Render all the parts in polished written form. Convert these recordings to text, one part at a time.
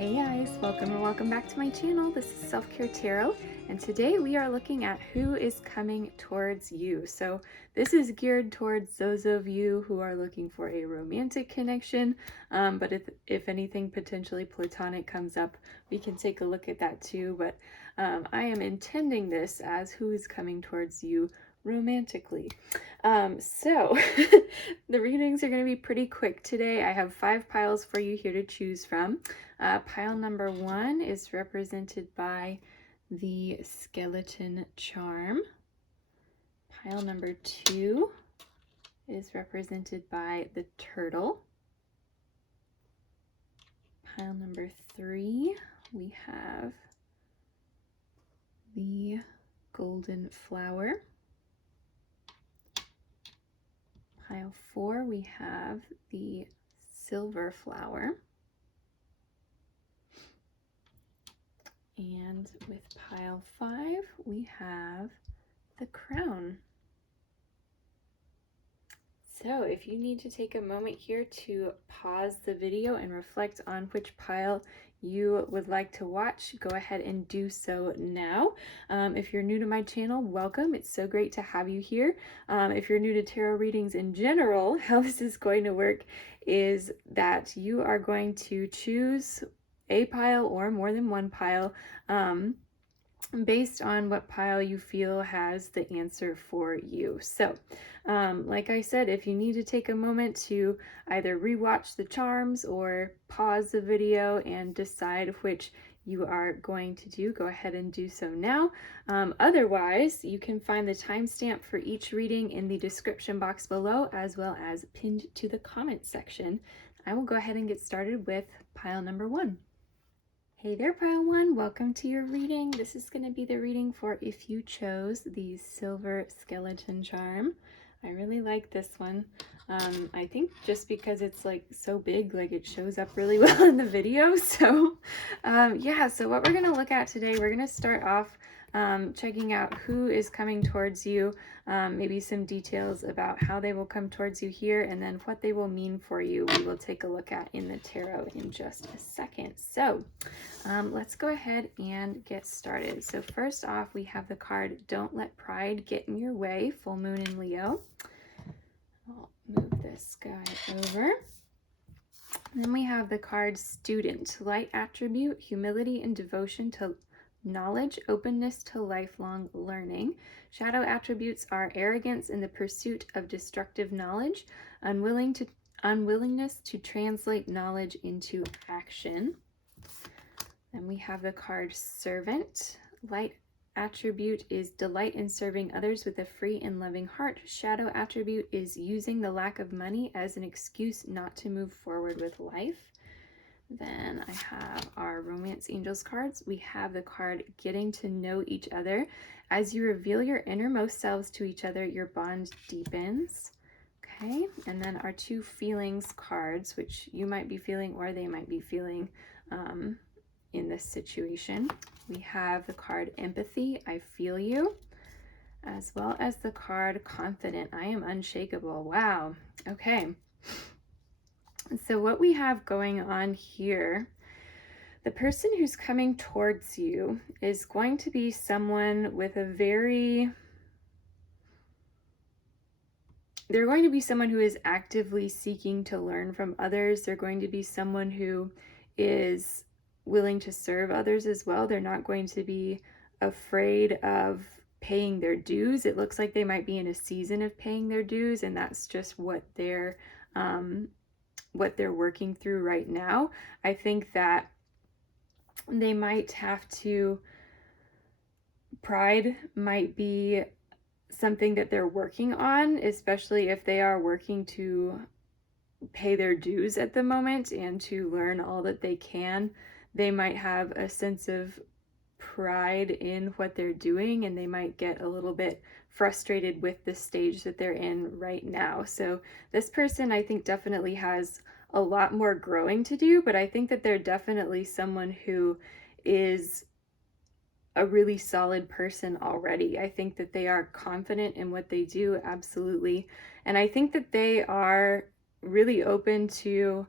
Hey guys, welcome or welcome back to my channel. This is Self-Care Tarot, and today we are looking at who is coming towards you. So this is geared towards those of you who are looking for a romantic connection, but if anything potentially platonic comes up, we can take a look at that too. But I am intending this as who is coming towards you romantically. So the readings are going to be pretty quick today. I have 5 piles for you here to choose from. Pile number 1 is represented by the skeleton charm. Pile number 2 is represented by the turtle. Pile number 3, we have the golden flower. Pile 4, we have the silver flower. And with pile 5, we have the crown. So if you need to take a moment here to pause the video and reflect on which pile you would like to watch, go ahead and do so now. If you're new to my channel, welcome. It's so great to have you here. If you're new to tarot readings in general, how this is going to work is that you are going to choose a pile or more than one pile based on what pile you feel has the answer for you. So like I said, if you need to take a moment to either rewatch the charms or pause the video and decide which you are going to do, go ahead and do so now. Otherwise, you can find the timestamp for each reading in the description box below, as well as pinned to the comment section. I will go ahead and get started with pile number 1. Hey there, pile 1, welcome to your reading. This is going to be the reading for if you chose the silver skeleton charm. I really like this one. I think just because it's like so big, like it shows up really well in the video. So yeah, so what we're going to look at today, we're going to start off checking out who is coming towards you, maybe some details about how they will come towards you here, and then what they will mean for you we will take a look at in the tarot in just a second. So let's go ahead and get started. So first off, we have the card Don't Let Pride Get in Your Way, full moon in Leo. I'll move this guy over. Then we have the card Student, light attribute, humility and devotion to knowledge, openness to lifelong learning. Shadow attributes are arrogance in the pursuit of destructive knowledge, unwillingness to translate knowledge into action. Then we have the card Servant. Light attribute is delight in serving others with a free and loving heart. Shadow attribute is using the lack of money as an excuse not to move forward with life. Then I have our Romance Angels cards. We have the card Getting to Know Each Other. As you reveal your innermost selves to each other, your bond deepens. Okay, and then our 2 Feelings cards, which you might be feeling or they might be feeling in this situation. We have the card Empathy, I Feel You, as well as the card Confident, I Am Unshakable. Wow, okay. So what we have going on here, the person who's coming towards you is going to be someone with they're going to be someone who is actively seeking to learn from others. They're going to be someone who is willing to serve others as well. They're not going to be afraid of paying their dues. It looks like they might be in a season of paying their dues, and that's just what they're working through right now. I think that they might have to, pride might be something that they're working on, especially if they are working to pay their dues at the moment and to learn all that they can. They might have a sense of pride in what they're doing, and they might get a little bit frustrated with the stage that they're in right now. So this person, I think, definitely has a lot more growing to do, but I think that they're definitely someone who is a really solid person already. I think that they are confident in what they do, absolutely. And I think that they are really open to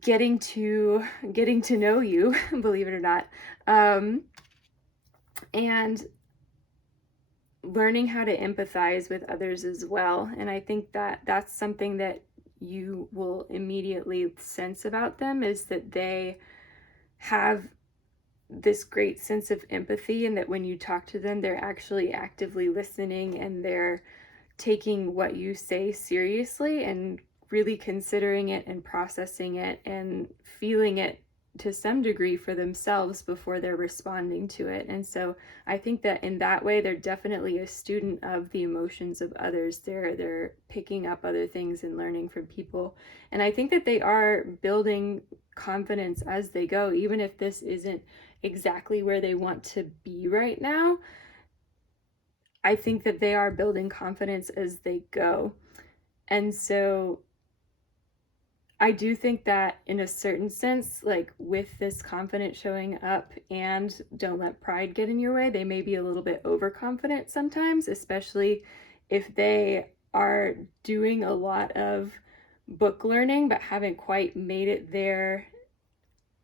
getting to know you, believe it or not, um, and learning how to empathize with others as well. And I think that that's something that you will immediately sense about them, is that they have this great sense of empathy, and that when you talk to them, they're actually actively listening, and they're taking what you say seriously and really considering it and processing it and feeling it to some degree for themselves before they're responding to it. And so I think that in that way, they're definitely a student of the emotions of others. They're picking up other things and learning from people. And I think that they are building confidence as they go, even if this isn't exactly where they want to be right now. I think that they are building confidence as they go. And so I do think that in a certain sense, like with this confidence showing up and don't let pride get in your way, they may be a little bit overconfident sometimes, especially if they are doing a lot of book learning but haven't quite made it there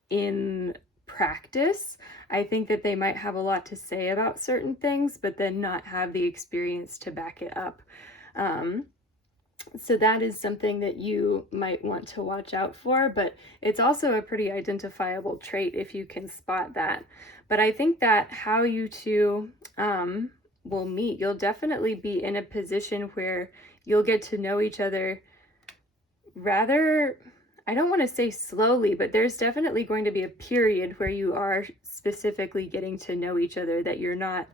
in practice. I think that they might have a lot to say about certain things, but then not have the experience to back it up. Um, so that is something that you might want to watch out for, but it's also a pretty identifiable trait if you can spot that. But I think that how you two will meet, you'll definitely be in a position where you'll get to know each other rather, I don't want to say slowly, but there's definitely going to be a period where you are specifically getting to know each other, that you're not,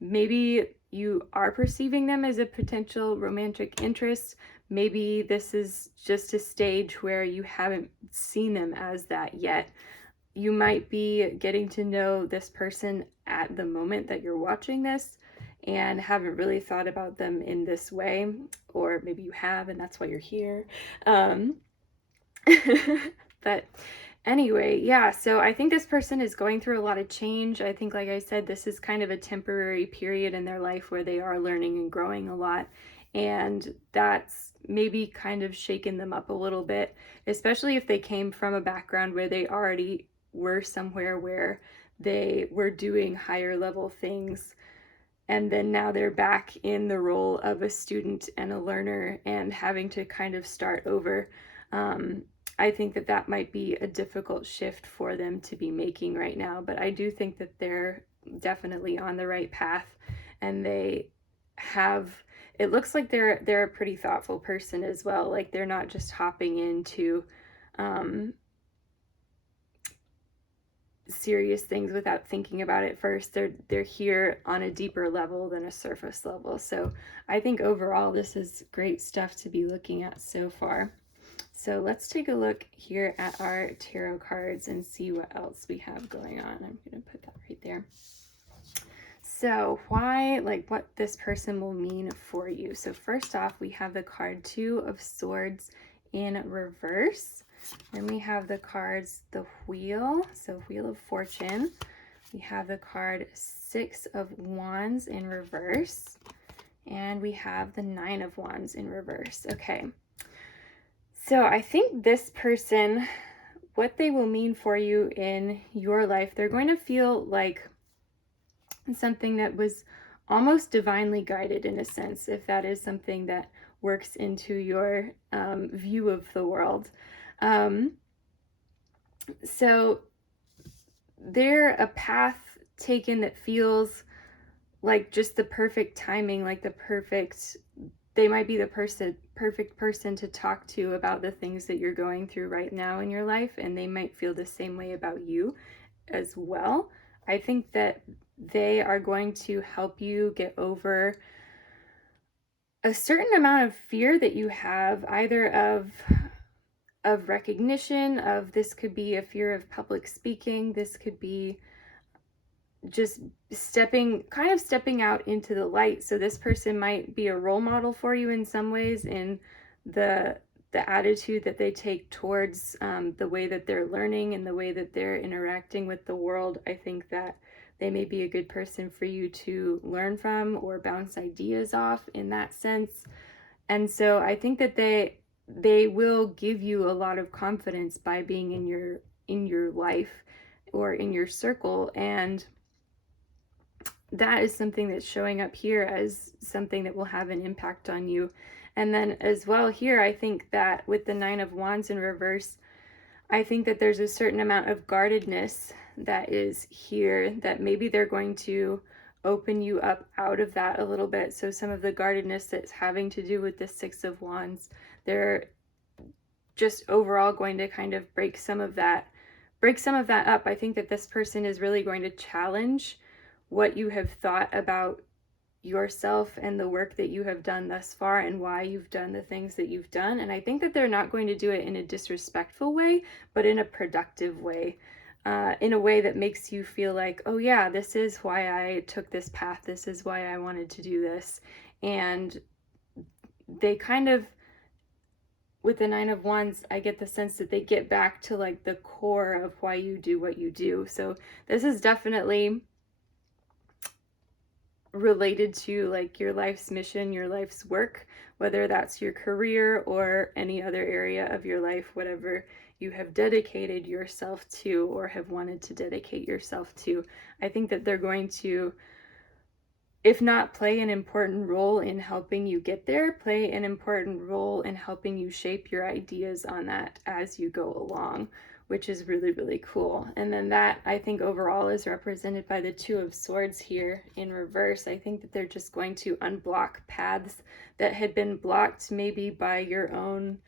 maybe you are perceiving them as a potential romantic interest. Maybe this is just a stage where you haven't seen them as that yet. You might be getting to know this person at the moment that you're watching this and haven't really thought about them in this way, or maybe you have and that's why you're here. Um, but anyway, yeah, so I think this person is going through a lot of change. I think, like I said, this is kind of a temporary period in their life where they are learning and growing a lot. And that's maybe kind of shaken them up a little bit, especially if they came from a background where they already were somewhere where they were doing higher level things. And then now they're back in the role of a student and a learner and having to kind of start over. Um, I think that that might be a difficult shift for them to be making right now, but I do think that they're definitely on the right path, and they have, it looks like they're a pretty thoughtful person as well. Like they're not just hopping into um, serious things without thinking about it first. They're here on a deeper level than a surface level. So I think overall this is great stuff to be looking at so far. So let's take a look here at our tarot cards and see what else we have going on. I'm going to put that right there. So why, like what this person will mean for you. So first off, we have the card 2 of Swords in reverse. Then we have the cards, the Wheel, so Wheel of Fortune. We have the card 6 of Wands in reverse. And we have the 9 of Wands in reverse. Okay. So I think this person, what they will mean for you in your life, they're going to feel like something that was almost divinely guided in a sense, if that is something that works into your view of the world. So they're a path taken that feels like just the perfect timing, like the perfect, they might be the perfect person to talk to about the things that you're going through right now in your life, and they might feel the same way about you as well. I think that they are going to help you get over a certain amount of fear that you have, either of recognition, of this could be a fear of public speaking, this could be just stepping out into the light. So this person might be a role model for you in some ways, in the attitude that they take towards the way that they're learning and the way that they're interacting with the world. I think that they may be a good person for you to learn from or bounce ideas off in that sense. And so I think that they will give you a lot of confidence by being in your life or in your circle, and that is something that's showing up here as something that will have an impact on you. And then as well here, I think that with the Nine of Wands in reverse, I think that there's a certain amount of guardedness that is here, that maybe they're going to open you up out of that a little bit. So some of the guardedness that's having to do with the Six of Wands, they're just overall going to kind of break some of that up. I think that this person is really going to challenge what you have thought about yourself and the work that you have done thus far and why you've done the things that you've done. And I think that they're not going to do it in a disrespectful way, but in a productive way, in a way that makes you feel like, oh yeah, this is why I took this path. This is why I wanted to do this. And they kind of, with the Nine of Wands, I get the sense that they get back to like the core of why you do what you do. So this is definitely related to like your life's mission, your life's work, whether that's your career or any other area of your life, whatever you have dedicated yourself to or have wanted to dedicate yourself to. I think that they're going to, if not play an important role in helping you get there, play an important role in helping you shape your ideas on that as you go along, which is really, really cool. And then that, I think, overall is represented by the Two of Swords here in reverse. I think that they're just going to unblock paths that had been blocked maybe by your own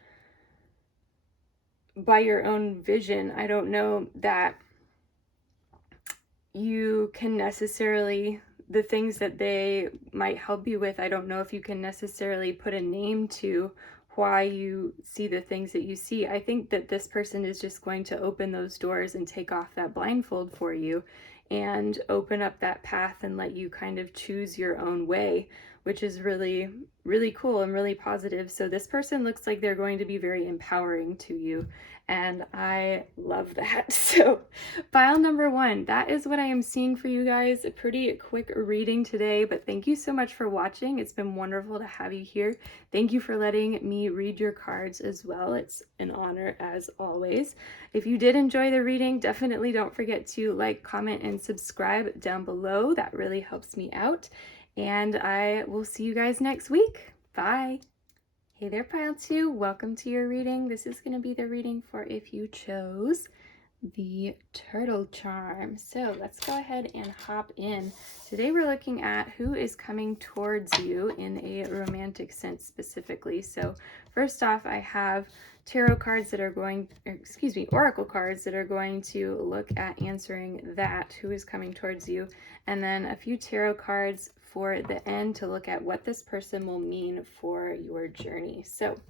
vision. I don't know that you can necessarily, the things that they might help you with, I don't know if you can necessarily put a name to why you see the things that you see. I think that this person is just going to open those doors and take off that blindfold for you and open up that path and let you kind of choose your own way, which is really, really cool and really positive. So this person looks like they're going to be very empowering to you, and I love that. So file number 1, that is what I am seeing for you guys. A pretty quick reading today, but thank you so much for watching. It's been wonderful to have you here. Thank you for letting me read your cards as well. It's an honor as always. If you did enjoy the reading, definitely don't forget to like, comment, and subscribe down below. That really helps me out. And I will see you guys next week. Bye. Hey there, Pile 2. Welcome to your reading. This is going to be the reading for if you chose the turtle charm. So let's go ahead and hop in. Today we're looking at who is coming towards you in a romantic sense specifically. So first off, I have tarot cards that are going, oracle cards that are going to look at answering that, who is coming towards you, and then a few tarot cards for the end to look at what this person will mean for your journey. So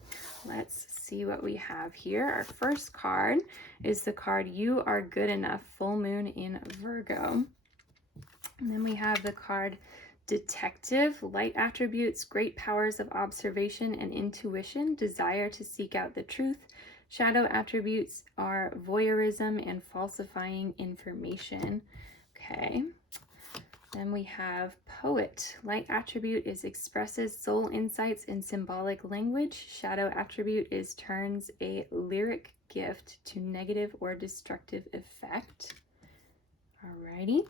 let's see what we have here. Our first card is the card You Are Good Enough, full moon in Virgo. And then we have the card Detective, light attributes, great powers of observation and intuition, desire to seek out the truth. Shadow attributes are voyeurism and falsifying information. Okay. Then we have Poet. Light attribute is expresses soul insights in symbolic language. Shadow attribute is turns a lyric gift to negative or destructive effect. Alrighty.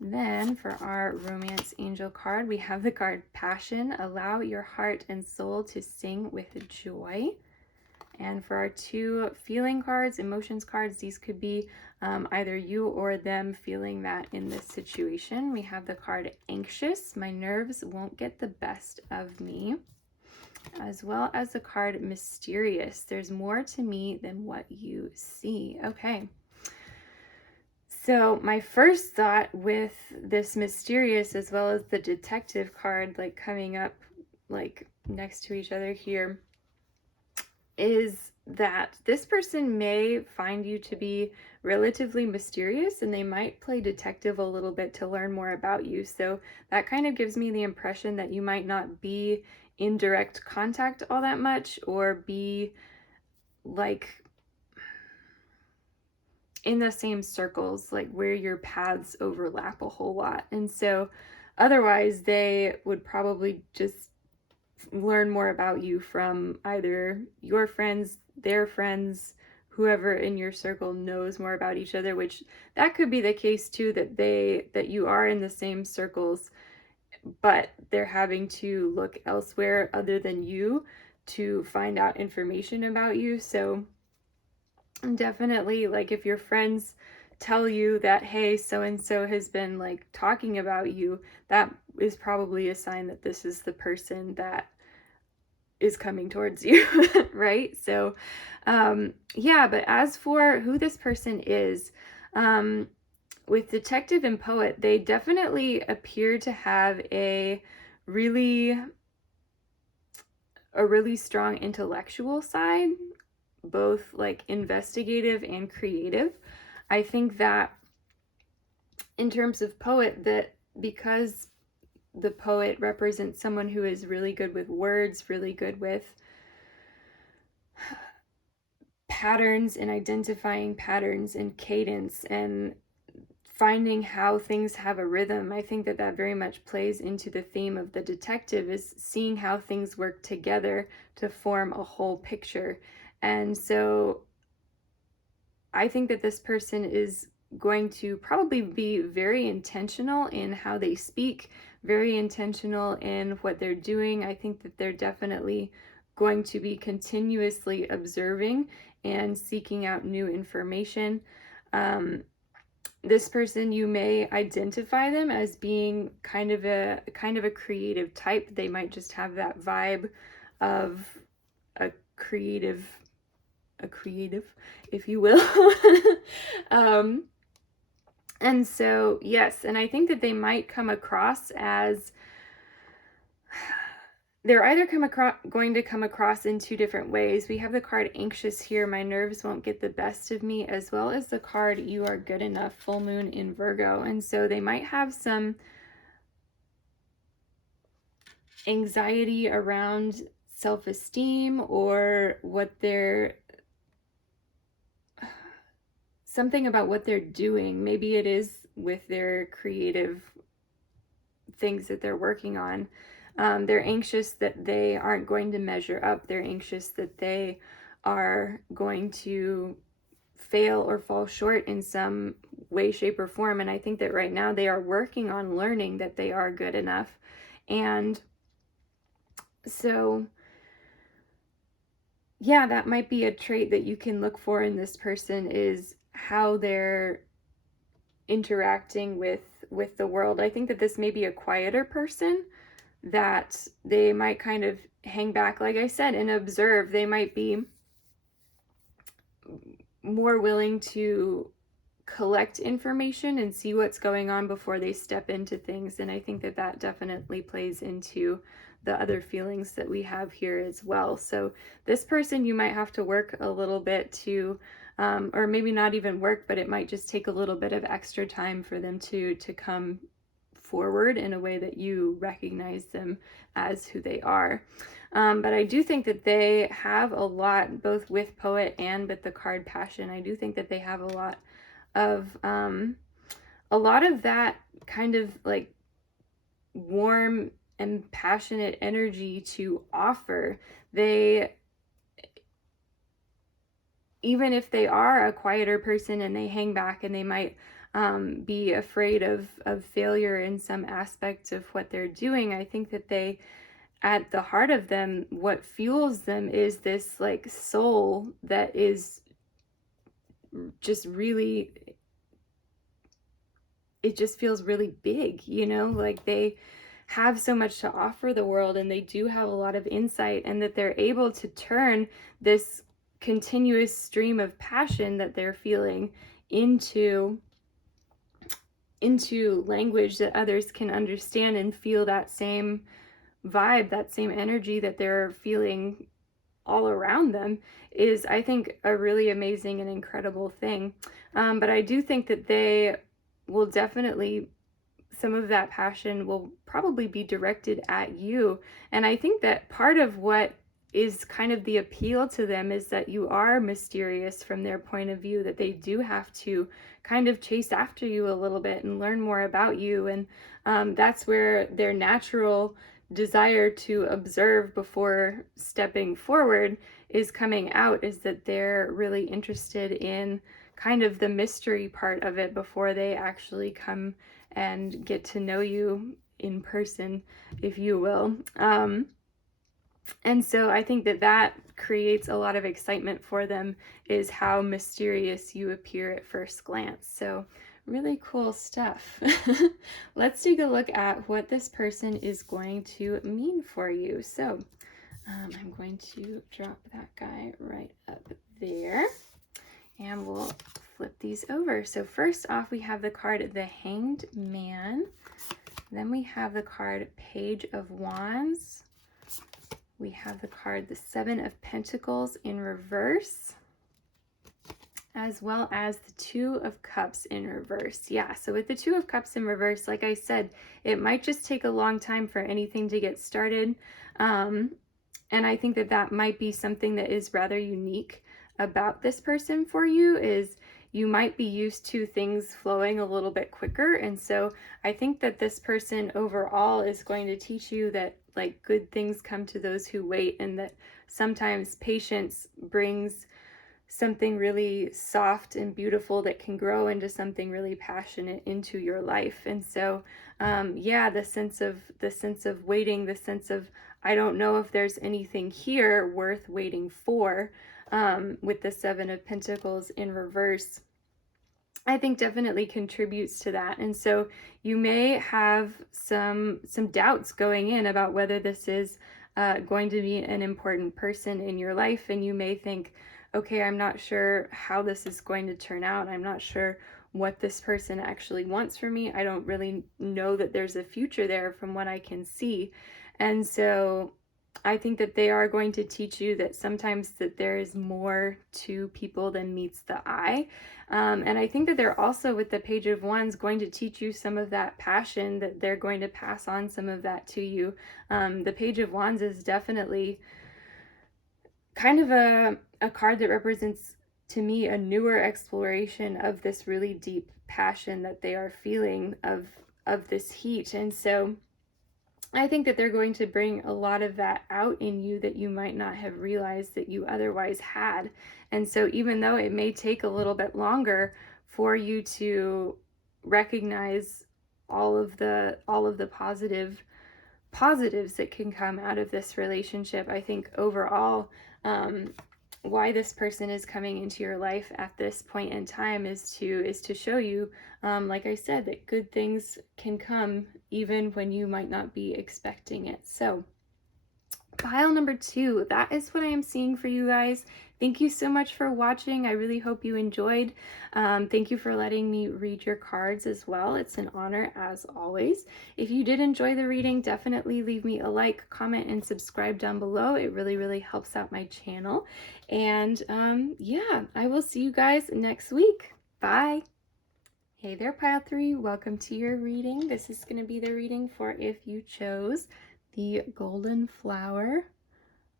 Then for our Romance Angel card, we have the card Passion. Allow your heart and soul to sing with joy. And for our 2 feeling cards, emotions cards, these could be either you or them feeling that in this situation. We have the card Anxious. My nerves won't get the best of me. As well as the card Mysterious. There's more to me than what you see. Okay. So my first thought with this Mysterious as well as the Detective card, like coming up like next to each other here, is that this person may find you to be relatively mysterious, and they might play detective a little bit to learn more about you. So that kind of gives me the impression that you might not be in direct contact all that much, or be like in the same circles, like where your paths overlap a whole lot. And so otherwise they would probably just learn more about you from either your friends, their friends, whoever in your circle knows more about each other, which that could be the case too, that you are in the same circles, but they're having to look elsewhere other than you to find out information about you. So definitely, like, if your friends tell you that, hey, so and so has been like talking about you, that is probably a sign that this is the person that is coming towards you, right? So, yeah, but as for who this person is, with detective and poet, they definitely appear to have really a really strong intellectual side, both like investigative and creative. I think that in terms of poet, that because the poet represents someone who is really good with words, really good with patterns and identifying patterns and cadence and finding how things have a rhythm. I think that that very much plays into the theme of the detective, is seeing how things work together to form a whole picture. And so I think that this person is going to probably be very intentional in how they speak, very intentional in what they're doing. I think that they're definitely going to be continuously observing and seeking out new information. This person, you may identify them as being kind of a creative type. They might just have that vibe of a creative a creative, if you will. um, and so, yes, and I think that they might come across as, they're either going to come across in two different ways. We have the card anxious here, my nerves won't get the best of me, as well as the card you are good enough, full moon in Virgo. And so they might have some anxiety around self-esteem, or what they're something about what they're doing. Maybe it is with their creative things that they're working on. They're anxious that they aren't going to measure up. They're anxious that they are going to fail or fall short in some way, shape, or form. And I think that right now they are working on learning that they are good enough. And so, yeah, that might be a trait that you can look for in this person, is how they're interacting with the world. I think that this may be a quieter person, that they might kind of hang back, like I said, and observe. They might be more willing to collect information and see what's going on before they step into things. And I think that that definitely plays into the other feelings that we have here as well. So this person, you might have to work a little bit to, or maybe not even work, but it might just take a little bit of extra time for them to come forward in a way that you recognize them as who they are. But I do think that they have a lot, both with poet and with the card passion. I do think that they have of a lot of that kind of like warm and passionate energy to offer. They, even if they are a quieter person and they hang back and they might be afraid of failure in some aspects of what they're doing, I think that they, at the heart of them, what fuels them is this like soul that is just really, it just feels really big, you know, like they have so much to offer the world, and they do have a lot of insight, and that they're able to turn this continuous stream of passion that they're feeling into language that others can understand and feel that same vibe, that same energy that they're feeling all around them, is, I think, a really amazing and incredible thing. But I do think that they will definitely, some of that passion will probably be directed at you. And I think that part of what is kind of the appeal to them is that you are mysterious from their point of view, that they do have to kind of chase after you a little bit and learn more about you. And that's where their natural desire to observe before stepping forward is coming out, is that they're really interested in kind of the mystery part of it before they actually come and get to know you in person, if you will. And so I think that that creates a lot of excitement for them, is how mysterious you appear at first glance. So really cool stuff. Let's take a look at what this person is going to mean for you. So I'm going to drop that guy right up there, and we'll flip these over. So first off, we have the card, the Hanged Man. Then we have the card, Page of Wands. We have the card, the Seven of Pentacles in reverse, as well as the Two of Cups in reverse. Yeah, so with the Two of Cups in reverse, like I said, it might just take a long time for anything to get started. And I think that that might be something that is rather unique about this person for you, is you might be used to things flowing a little bit quicker. And so I think that this person overall is going to teach you that, like, good things come to those who wait, and that sometimes patience brings something really soft and beautiful that can grow into something really passionate into your life. And so yeah, the sense of waiting, the sense of, I don't know if there's anything here worth waiting for, with the Seven of Pentacles in reverse, I think definitely contributes to that. And so you may have some doubts going in about whether this is going to be an important person in your life, and you may think, okay, I'm not sure how this is going to turn out. I'm not sure what this person actually wants from me. I don't really know that there's a future there from what I can see. And so I think that they are going to teach you that sometimes that there is more to people than meets the eye. And I think that they're also, with the Page of Wands, going to teach you some of that passion, that they're going to pass on some of that to you. The Page of Wands is definitely kind of a card that represents, to me, a newer exploration of this really deep passion that they are feeling of this heat. And so I think that they're going to bring a lot of that out in you that you might not have realized that you otherwise had. And so even though it may take a little bit longer for you to recognize all of the positives that can come out of this relationship, I think overall, why this person is coming into your life at this point in time is to show you, like I said, that good things can come even when you might not be expecting it. So pile number 2, that is what I am seeing for you guys. Thank you so much for watching. I really hope you enjoyed. Thank you for letting me read your cards as well. It's an honor, as always. If you did enjoy the reading, definitely leave me a like, comment, and subscribe down below. It really, really helps out my channel. And yeah, I will see you guys next week. Bye. Hey there, Pile 3. Welcome to your reading. This is going to be the reading for if you chose the Golden Flower.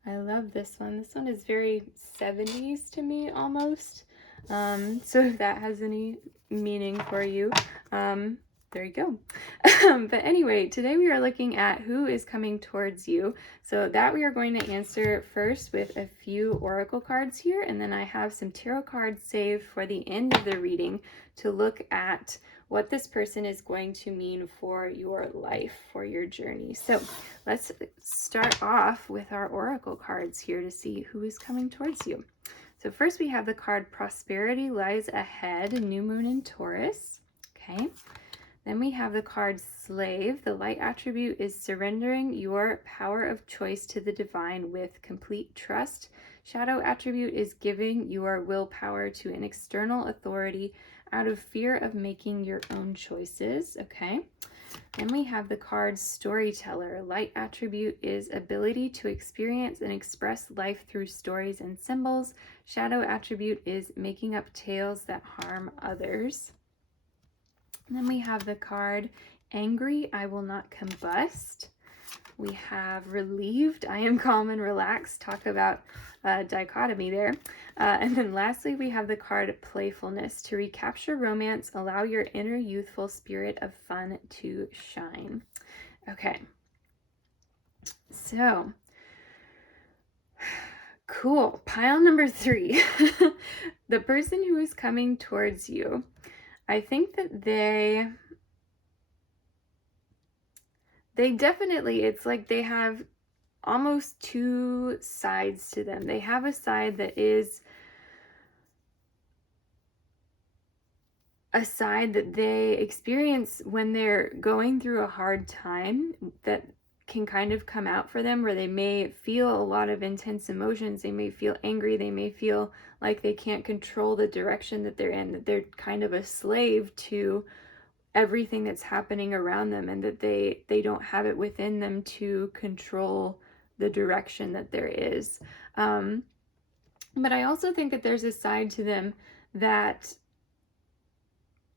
I love this one. This one is very 70s to me, almost. So if that has any meaning for you, there you go. But anyway, today we are looking at who is coming towards you. So that we are going to answer first with a few oracle cards here, and then I have some tarot cards saved for the end of the reading to look at what this person is going to mean for your life, for your journey. So let's start off with our oracle cards here to see who is coming towards you. So first we have the card Prosperity Lies Ahead, New Moon in Taurus. Okay. Then we have the card Slave. The light attribute is surrendering your power of choice to the divine with complete trust. Shadow attribute is giving your willpower to an external authority out of fear of making your own choices. Okay. Then we have the card Storyteller. Light attribute is ability to experience and express life through stories and symbols. Shadow attribute is making up tales that harm others. And then we have the card Angry, I Will Not Combust. We have Relieved, I Am Calm and Relaxed. Talk about dichotomy there. And then lastly, we have the card Playfulness. To recapture romance, allow your inner youthful spirit of fun to shine. Okay. So, cool. Pile number 3. The person who is coming towards you, I think that they definitely, it's like they have almost two sides to them. They have a side that is a side that they experience when they're going through a hard time, that can kind of come out for them, where they may feel a lot of intense emotions. They may feel angry. They may feel like they can't control the direction that they're in, that they're kind of a slave to everything that's happening around them, and that they don't have it within them to control the direction that there is. But I also think that there's a side to them that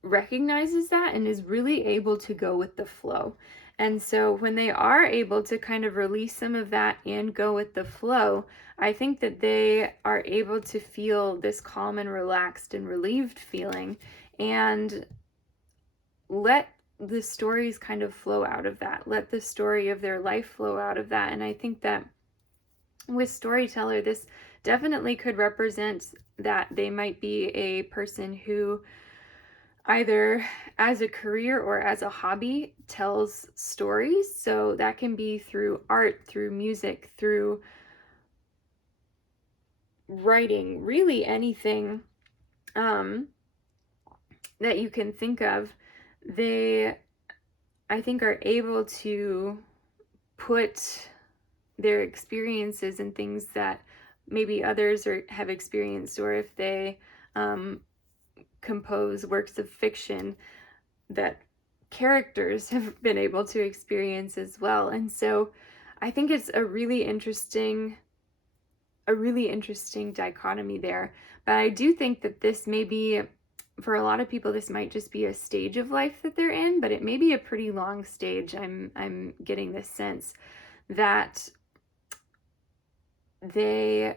recognizes that and is really able to go with the flow. And so when they are able to kind of release some of that and go with the flow, I think that they are able to feel this calm and relaxed and relieved feeling, and let the stories kind of flow out of that. Let the story of their life flow out of that. And I think that with storyteller, this definitely could represent that they might be a person who either as a career or as a hobby tells stories. So that can be through art, through music, through writing, really anything that you can think of. They, I think, are able to put their experiences and things that maybe others have experienced, or if they compose works of fiction that characters have been able to experience as well. And so I think it's a really interesting dichotomy there. But I do think that this may be, for a lot of people, this might just be a stage of life that they're in, but it may be a pretty long stage. I'm getting this sense that they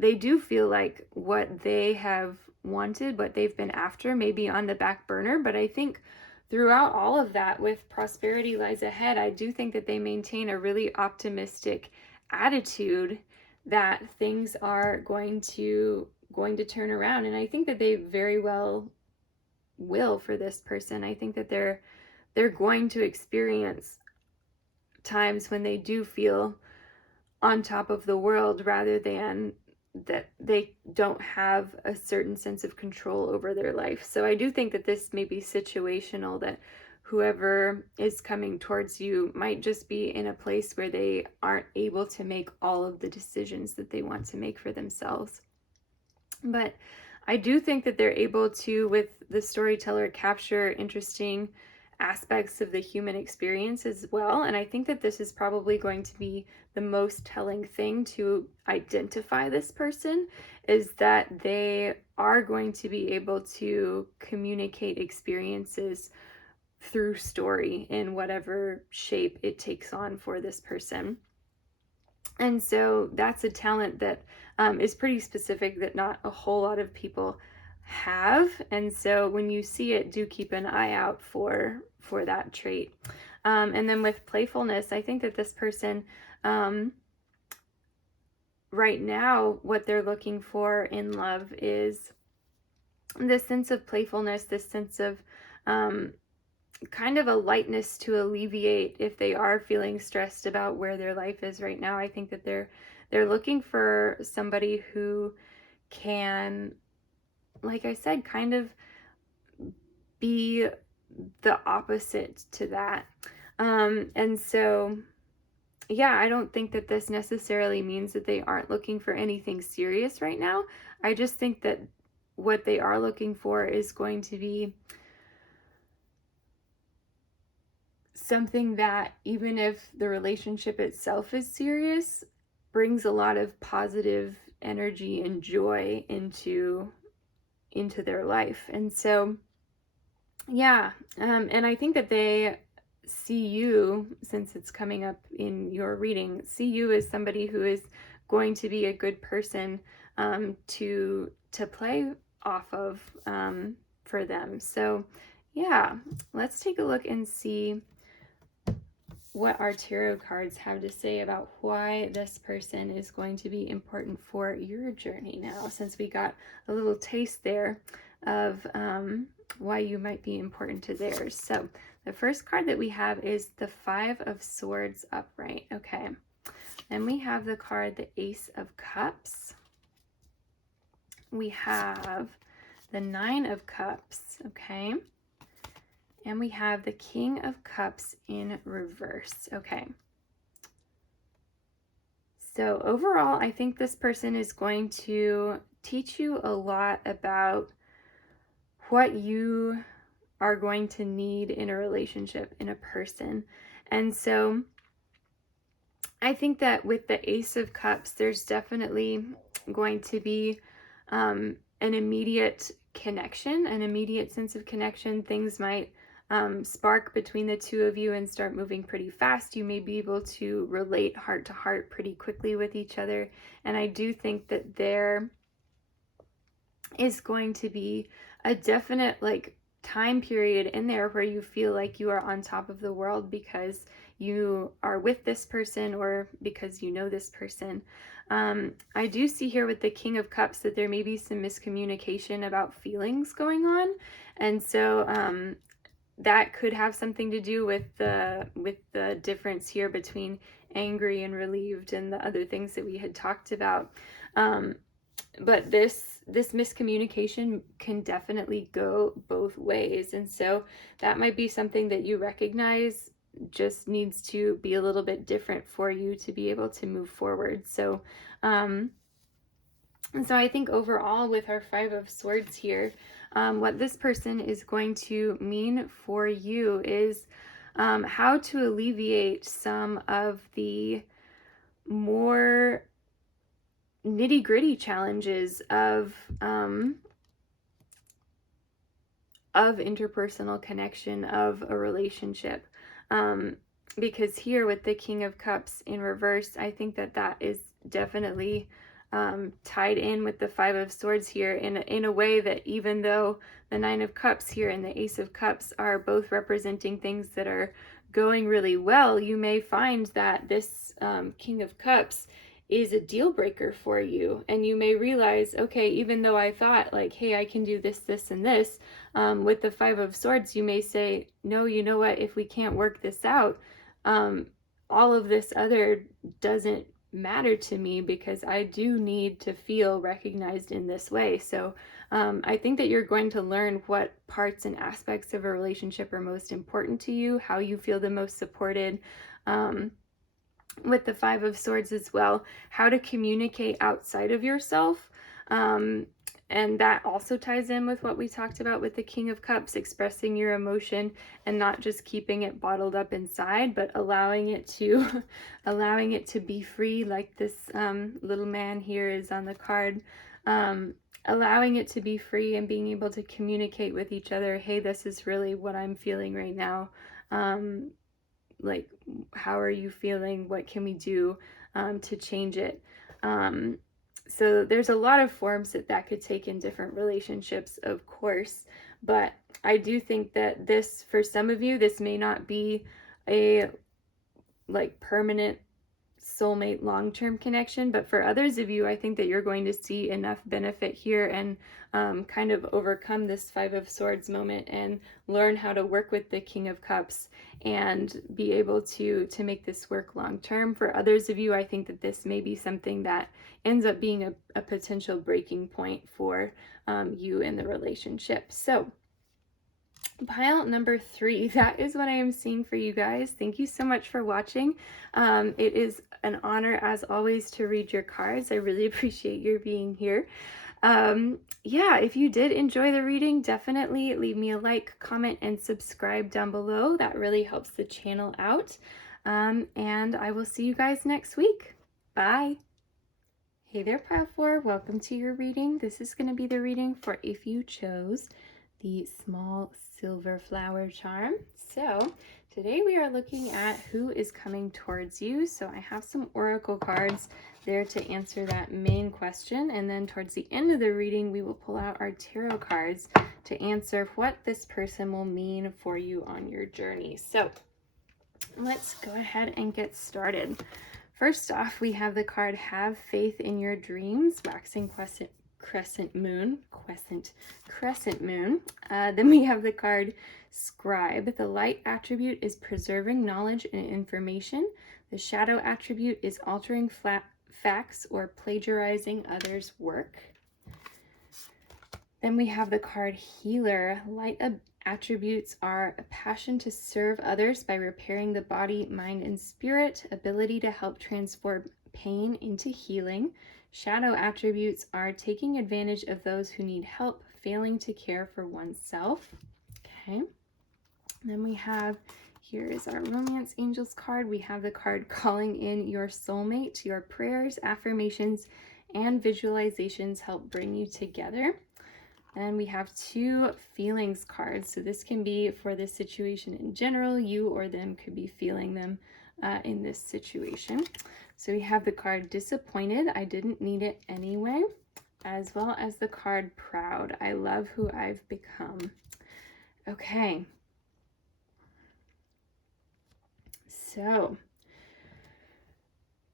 do feel like what they have wanted, what they've been after, may be on the back burner. But I think throughout all of that, with prosperity lies ahead, I do think that they maintain a really optimistic attitude that things are going to turn around. And I think that they very well will for this person. I think that they're going to experience times when they do feel on top of the world, rather than that they don't have a certain sense of control over their life. So I do think that this may be situational, that whoever is coming towards you might just be in a place where they aren't able to make all of the decisions that they want to make for themselves. But I do think that they're able to, with the storyteller, capture interesting aspects of the human experience as well. And I think that this is probably going to be the most telling thing to identify this person, is that they are going to be able to communicate experiences through story in whatever shape it takes on for this person. And so that's a talent that is pretty specific, that not a whole lot of people have. And so when you see it, do keep an eye out for that trait. And then with playfulness, I think that this person right now, what they're looking for in love is this sense of playfulness, this sense of kind of a lightness to alleviate if they are feeling stressed about where their life is right now. I think that they're looking for somebody who can, like I said, kind of be the opposite to that. And so, yeah, I don't think that this necessarily means that they aren't looking for anything serious right now. I just think that what they are looking for is going to be something that, even if the relationship itself is serious, brings a lot of positive energy and joy into their life. And so, yeah, and I think that they see you, since it's coming up in your reading, see you as somebody who is going to be a good person to play off of for them. So yeah, let's take a look and see what our tarot cards have to say about why this person is going to be important for your journey now, since we got a little taste there of why you might be important to theirs. So the first card that we have is the Five of Swords upright. Okay. Then we have the card, the Ace of Cups. We have the Nine of Cups. Okay. And we have the King of Cups in reverse. Okay. So overall, I think this person is going to teach you a lot about what you are going to need in a relationship, in a person. And so I think that with the Ace of Cups, there's definitely going to be an immediate connection, an immediate sense of connection. Things might spark between the two of you and start moving pretty fast. You may be able to relate heart to heart pretty quickly with each other. And I do think that there is going to be a definite time period in there where you feel like you are on top of the world because you are with this person or because you know this person. I do see here with the King of Cups that there may be some miscommunication about feelings going on. And so that could have something to do with the difference here between angry and relieved and the other things that we had talked about. But this miscommunication can definitely go both ways. And so that might be something that you recognize just needs to be a little bit different for you to be able to move forward. So, and so I think overall with our Five of Swords here, what this person is going to mean for you is how to alleviate some of the more nitty-gritty challenges of interpersonal connection, of a relationship. Because here with the King of Cups in reverse, I think that is definitely tied in with the Five of Swords here in a way that even though the Nine of Cups here and the Ace of Cups are both representing things that are going really well, you may find that this King of Cups is a deal breaker for you. And you may realize, okay, even though I thought hey, I can do this, this, and this, with the Five of Swords, you may say, no, you know what, if we can't work this out, all of this other doesn't matter to me because I do need to feel recognized in this way. So I think that you're going to learn what parts and aspects of a relationship are most important to you, how you feel the most supported, with the Five of Swords as well, how to communicate outside of yourself. And that also ties in with what we talked about with the King of Cups, expressing your emotion and not just keeping it bottled up inside, but allowing it to be free, like this little man here is on the card. Allowing it to be free and being able to communicate with each other, hey, this is really what I'm feeling right now. How are you feeling? What can we do to change it? So there's a lot of forms that could take in different relationships, of course, but I do think that this, for some of you, this may not be a permanent soulmate long-term connection, but for others of you, I think that you're going to see enough benefit here and kind of overcome this Five of Swords moment and learn how to work with the King of Cups and be able to make this work long-term. For others of you, I think that this may be something that ends up being a potential breaking point for you in the relationship. So pile number 3, that is what I am seeing for you guys. Thank you so much for watching. It is an honor, as always, to read your cards. I really appreciate your being here. Yeah, if you did enjoy the reading, definitely leave me a like, comment, and subscribe down below. That really helps the channel out. And I will see you guys next week. Bye. Hey there, Pile 4. Welcome to your reading. This is going to be the reading for if you chose the small silver flower charm. So today we are looking at who is coming towards you. So I have some oracle cards there to answer that main question, and then towards the end of the reading we will pull out our tarot cards to answer what this person will mean for you on your journey. So let's go ahead and get started. First off, we have the card Have Faith in Your Dreams, waxing crescent moon. Then we have the card Scribe. The light attribute is preserving knowledge and information. The shadow attribute is altering facts or plagiarizing others' work. Then we have the card Healer. Light attributes are a passion to serve others by repairing the body, mind, and spirit, ability to help transform pain into healing. Shadow attributes are taking advantage of those who need help, failing to care for oneself. Okay. Then we have, here is our Romance Angels card. We have the card Calling in Your Soulmate. Your prayers, affirmations, and visualizations help bring you together. And we have 2 feelings cards. So this can be for this situation in general. You or them could be feeling them in this situation. So we have the card Disappointed. I didn't need it anyway. As well as the card Proud. I love who I've become. Okay. So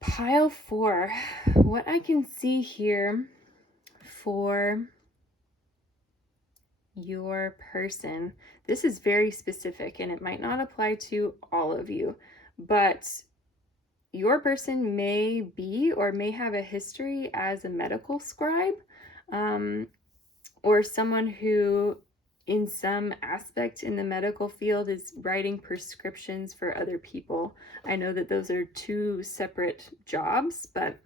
pile 4. What I can see here for your person, this is very specific and it might not apply to all of you, but your person may be or may have a history as a medical scribe, or someone who in some aspect in the medical field is writing prescriptions for other people. I know that those are 2 separate jobs, but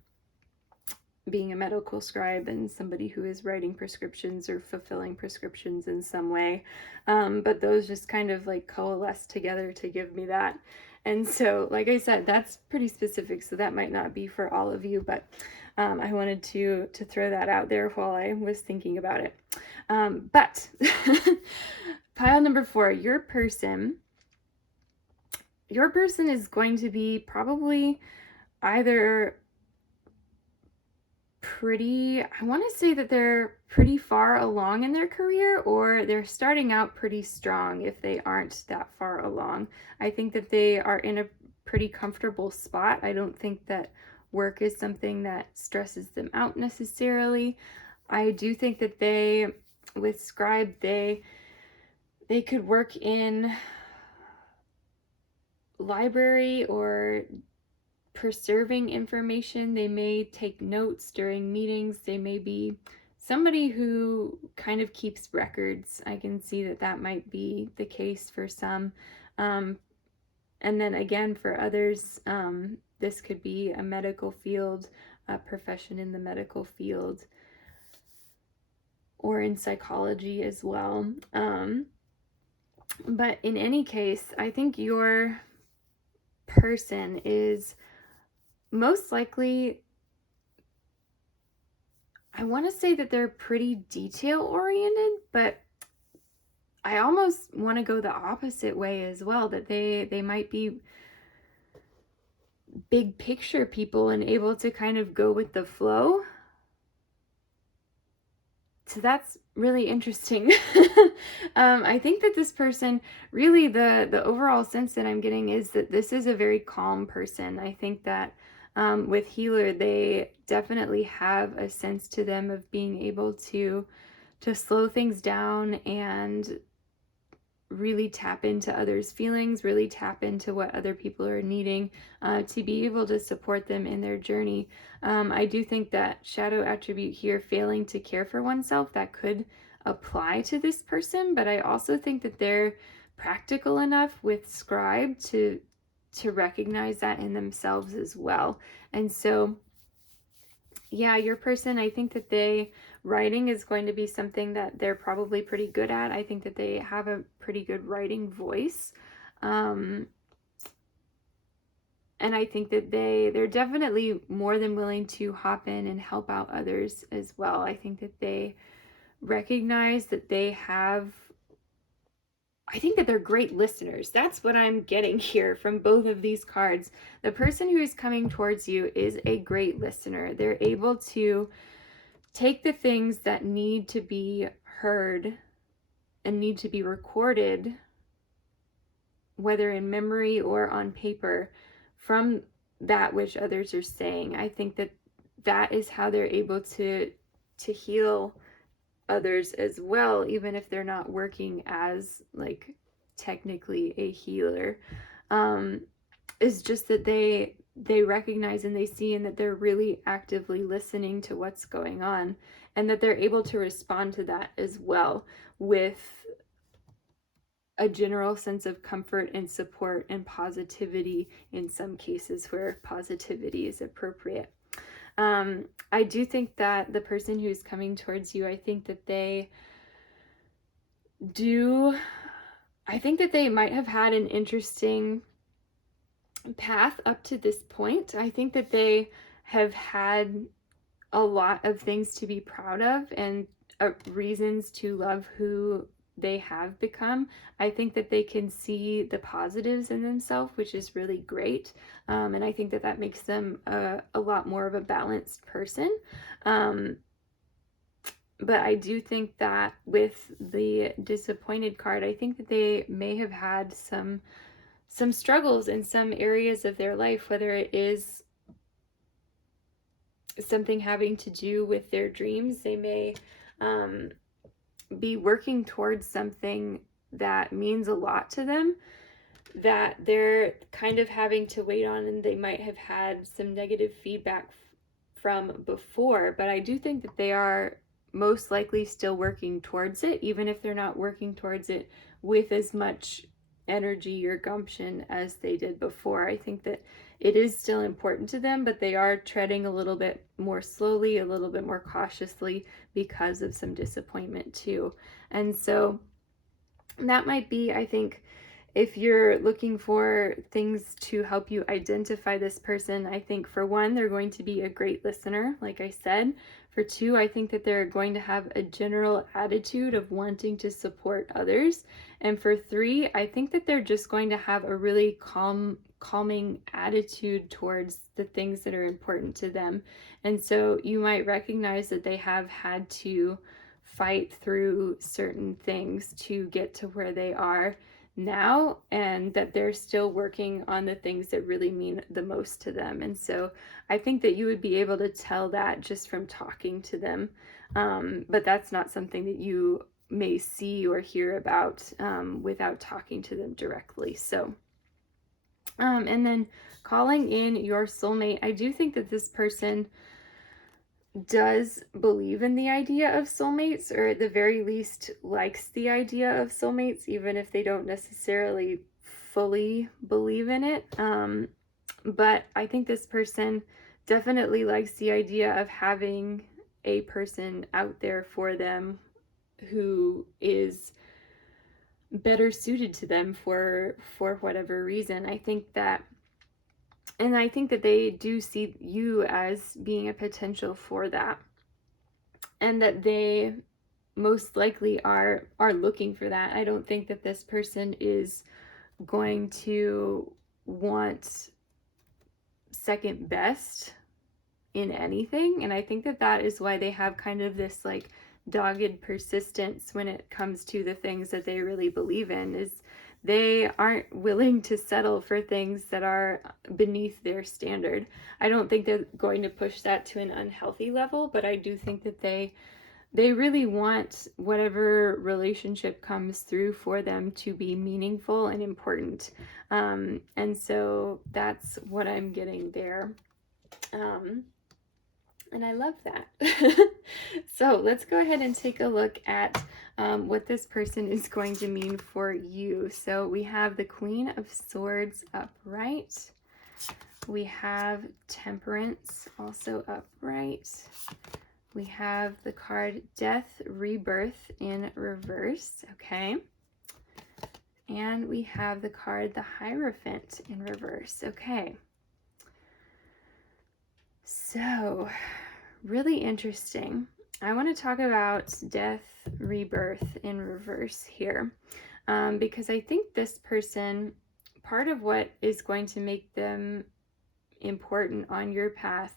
being a medical scribe and somebody who is writing prescriptions or fulfilling prescriptions in some way. But those just kind of like coalesce together to give me that. And so, like I said, that's pretty specific, so that might not be for all of you, but I wanted to throw that out there while I was thinking about it. But pile number 4, your person is going to be probably either I want to say that they're pretty far along in their career, or they're starting out pretty strong if they aren't that far along. I think that they are in a pretty comfortable spot. I don't think that work is something that stresses them out necessarily. I do think that with Scribe, they could work in library or preserving information. They may take notes during meetings. They may be somebody who kind of keeps records. I can see that might be the case for some. And then again, for others, this could be a medical field, a profession in the medical field, or in psychology as well. But in any case, I think your person is most likely, I want to say that they're pretty detail oriented, but I almost want to go the opposite way as well, that they might be big picture people and able to kind of go with the flow. So that's really interesting. I think that this person, really the overall sense that I'm getting is that this is a very calm person. I think that with Healer, they definitely have a sense to them of being able to slow things down and really tap into others' feelings, really tap into what other people are needing, to be able to support them in their journey. I do think that shadow attribute here, failing to care for oneself, that could apply to this person, but I also think that they're practical enough with Scribe to recognize that in themselves as well. And so, yeah, your person, I think that writing is going to be something that they're probably pretty good at. I think that they have a pretty good writing voice. And I think that they're definitely more than willing to hop in and help out others as well. I think that they recognize that I think that they're great listeners. That's what I'm getting here from both of these cards. The person who is coming towards you is a great listener. They're able to take the things that need to be heard and need to be recorded whether in memory or on paper, from that which others are saying. I think that that is how they're able to heal others as well, even if they're not working as like technically a healer. Is just that they recognize and they see and that they're really actively listening to what's going on, and that they're able to respond to that as well with a general sense of comfort and support and positivity in some cases where positivity is appropriate. I do think that the person who's coming towards you, I think that they do, I think that they might have had an interesting path up to this point. I think that they have had a lot of things to be proud of and reasons to love who they have become. I think that they can see the positives in themselves, which is really great. And I think that that makes them a lot more of a balanced person. But I do think that with the disappointed card, I think that they may have had some struggles in some areas of their life, whether it is something having to do with their dreams. They may be working towards something that means a lot to them that they're kind of having to wait on, and they might have had some negative feedback from before. But I do think that they are most likely still working towards it, even if they're not working towards it with as much energy or gumption as they did before. I think that it is still important to them, but they are treading a little bit more slowly, a little bit more cautiously because of some disappointment too. And so that might be, I think, if you're looking for things to help you identify this person, I think for one, they're going to be a great listener, like I said. For two, I think that they're going to have a general attitude of wanting to support others. And for three, I think that they're just going to have a really calming attitude towards the things that are important to them. And so you might recognize that they have had to fight through certain things to get to where they are now, and that they're still working on the things that really mean the most to them. And so I think that you would be able to tell that just from talking to them. But that's not something that you may see or hear about without talking to them directly. So, and then calling in your soulmate, I do think that this person does believe in the idea of soulmates, or at the very least likes the idea of soulmates, even if they don't necessarily fully believe in it. But I think this person definitely likes the idea of having a person out there for them who is better suited to them for whatever reason. I think that they do see you as being a potential for that, and that they most likely are looking for that. I don't think that this person is going to want second best in anything, and I think that that is why they have kind of this like dogged persistence when it comes to the things that they really believe in. Is they aren't willing to settle for things that are beneath their standard. I don't think they're going to push that to an unhealthy level, but I do think that they really want whatever relationship comes through for them to be meaningful and important. And so that's what I'm getting there. And I love that. So let's go ahead and take a look at what this person is going to mean for you. So we have the Queen of Swords upright. We have Temperance also upright. We have the card Death, Rebirth in reverse, okay? And we have the card the Hierophant in reverse, okay? So, really interesting. I want to talk about Death, Rebirth in reverse here, because I think this person, part of what is going to make them important on your path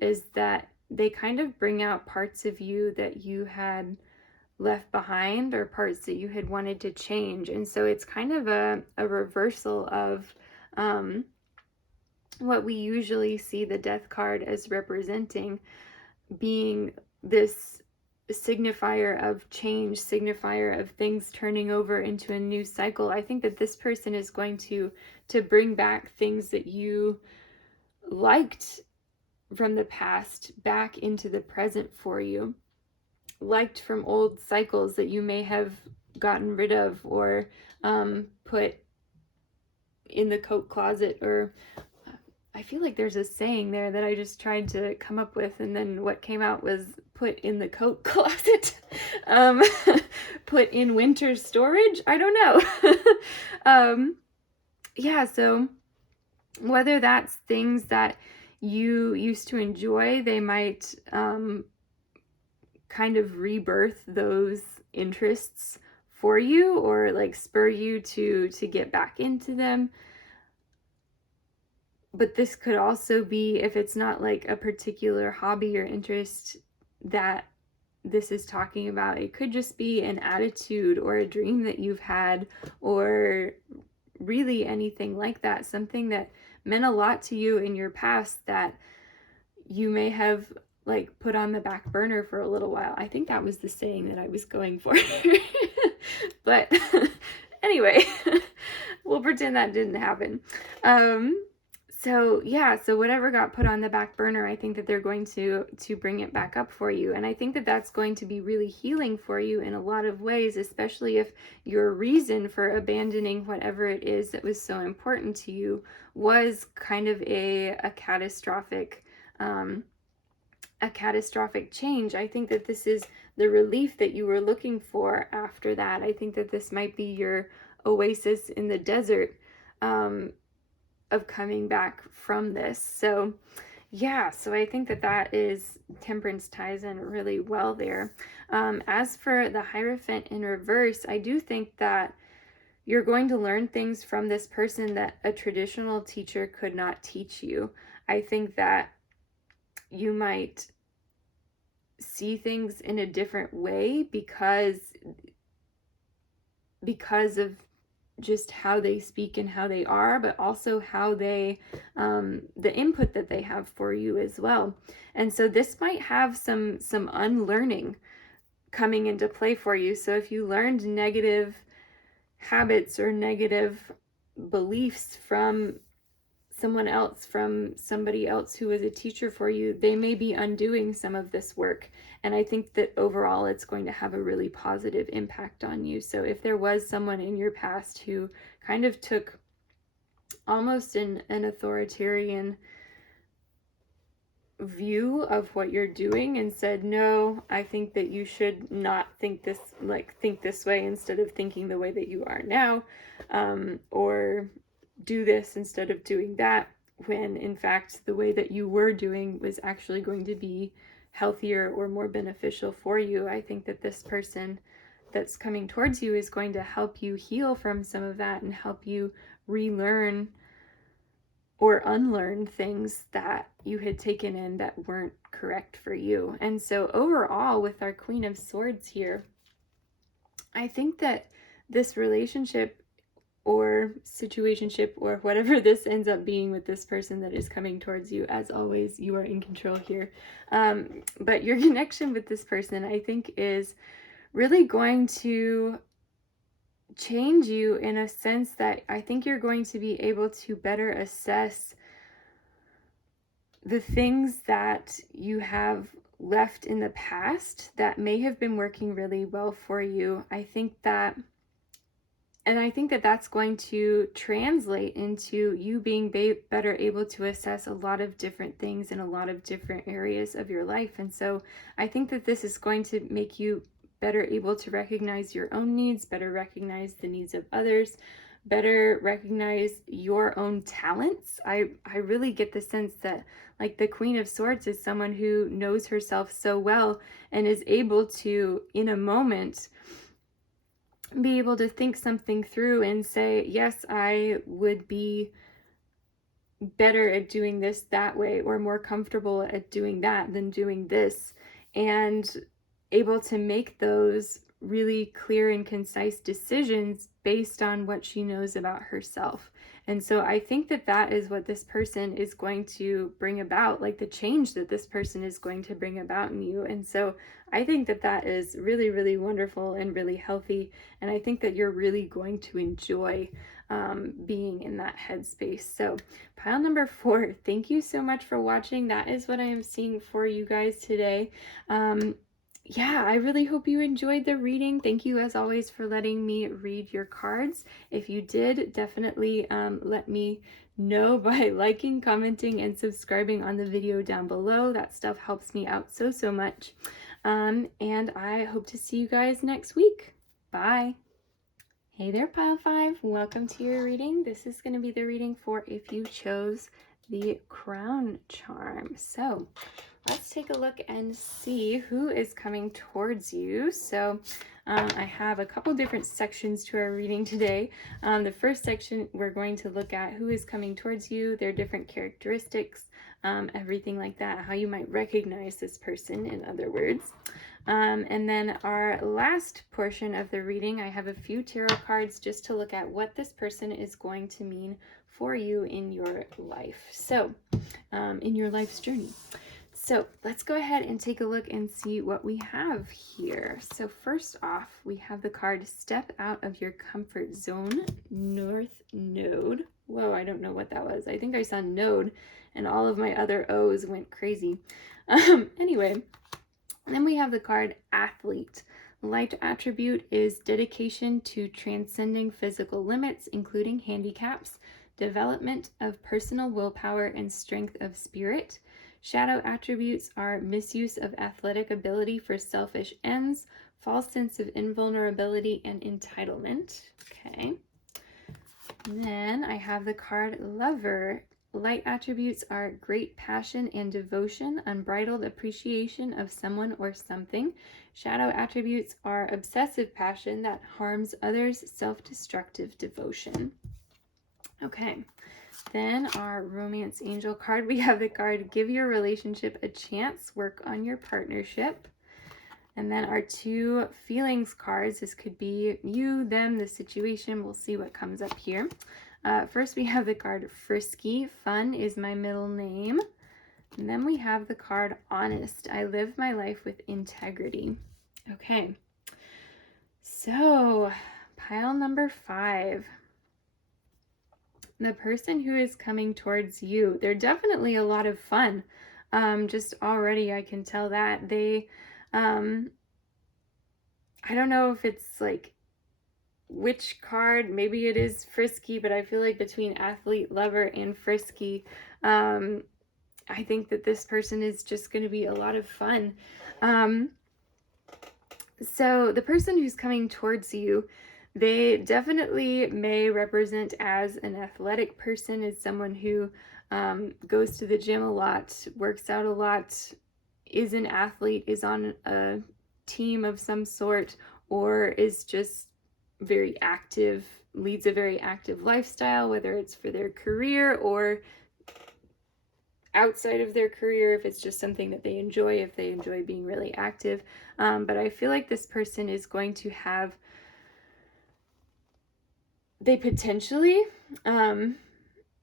is that they kind of bring out parts of you that you had left behind or parts that you had wanted to change. And so it's kind of a reversal of what we usually see the death card as representing, being this signifier of change, signifier of things turning over into a new cycle. I think that this person is going to bring back things that you liked from the past back into the present for you, liked from old cycles that you may have gotten rid of or put in the coat closet. Or I feel like there's a saying there that I just tried to come up with, and then what came out was put in the coat closet. Put in winter storage. I don't know. Yeah, so whether that's things that you used to enjoy, they might kind of rebirth those interests for you, or like spur you to get back into them. But this could also be, if it's not like a particular hobby or interest that this is talking about, it could just be an attitude or a dream that you've had, or really anything like that, something that meant a lot to you in your past that you may have like put on the back burner for a little while. I think that was the saying that I was going for. But anyway, we'll pretend that didn't happen. So yeah, so whatever got put on the back burner, I think that they're going to bring it back up for you. And I think that that's going to be really healing for you in a lot of ways, especially if your reason for abandoning whatever it is that was so important to you was kind of a catastrophic change. I think that this is the relief that you were looking for after that. I think that this might be your oasis in the desert of coming back from this. So yeah, so I think that that is, Temperance ties in really well there. As for the Hierophant in reverse, I do think that you're going to learn things from this person that a traditional teacher could not teach you. I think that you might see things in a different way because of just how they speak and how they are, but also how they, the input that they have for you as well. And so this might have some unlearning coming into play for you. So if you learned negative habits or negative beliefs from someone else, from somebody else who is a teacher for you, they may be undoing some of this work. And I think that overall it's going to have a really positive impact on you. So if there was someone in your past who kind of took almost an authoritarian view of what you're doing and said, no, I think that you should not think this, like think this way instead of thinking the way that you are now, or do this instead of doing that, when in fact the way that you were doing was actually going to be healthier or more beneficial for you. I think that this person that's coming towards you is going to help you heal from some of that and help you relearn or unlearn things that you had taken in that weren't correct for you. And so overall, with our Queen of Swords here, I think that this relationship or situationship or whatever this ends up being with this person that is coming towards you, as always, you are in control here. But your connection with this person, I think, is really going to change you in a sense that I think you're going to be able to better assess the things that you have left in the past that may have been working really well for you. I think that that's going to translate into you being better able to assess a lot of different things in a lot of different areas of your life. And so I think that this is going to make you better able to recognize your own needs, better recognize the needs of others, better recognize your own talents. I really get the sense that like the Queen of Swords is someone who knows herself so well and is able to, in a moment, be able to think something through and say, yes, I would be better at doing this that way, or more comfortable at doing that than doing this, and able to make those really clear and concise decisions based on what she knows about herself. And so I think that that is what this person is going to bring about, like the change that this person is going to bring about in you. And so I think that that is really, really wonderful and really healthy. And I think that you're really going to enjoy being in that headspace. So pile number 4, thank you so much for watching. That is what I am seeing for you guys today. Yeah, I really hope you enjoyed the reading. Thank you as always for letting me read your cards. If you did, definitely let me know by liking, commenting, and subscribing on the video down below. That stuff helps me out so, so much. And I hope to see you guys next week. Bye. Hey there, Pile 5. Welcome to your reading. This is going to be the reading for if you chose the Crown Charm. So let's take a look and see who is coming towards you. So I have a couple different sections to our reading today. The first section, we're going to look at who is coming towards you, their different characteristics, everything like that, how you might recognize this person, in other words. And then our last portion of the reading, I have a few tarot cards just to look at what this person is going to mean for you in your life. So, in your life's journey. So let's go ahead and take a look and see what we have here. So first off, we have the card Step Out of Your Comfort Zone, North Node. Whoa, I don't know what that was. I think I saw node and all of my other O's went crazy. Anyway, then we have the card Athlete. Light attribute is dedication to transcending physical limits, including handicaps, development of personal willpower and strength of spirit. Shadow attributes are misuse of athletic ability for selfish ends, false sense of invulnerability, and entitlement. Okay. Then I have the card Lover. Light attributes are great passion and devotion, unbridled appreciation of someone or something. Shadow attributes are obsessive passion that harms others, self-destructive devotion. Okay. Then our Romance Angel card, we have the card Give Your Relationship a Chance, Work on Your Partnership. And then our 2 Feelings cards, this could be you, them, the situation. We'll see what comes up here. First we have the card Frisky, Fun is my middle name. And then we have the card Honest, I live my life with integrity. Okay, so pile number 5. The person who is coming towards you, they're definitely a lot of fun. Just already I can tell that. They, I don't know if it's like which card, maybe it is Frisky, but I feel like between Athlete, Lover, and Frisky, I think that this person is just going to be a lot of fun. So the person who's coming towards you, they definitely may represent as an athletic person, as someone who goes to the gym a lot, works out a lot, is an athlete, is on a team of some sort, or is just very active, leads a very active lifestyle, whether it's for their career or outside of their career, if it's just something that they enjoy, if they enjoy being really active. But I feel like this person is going to have, they potentially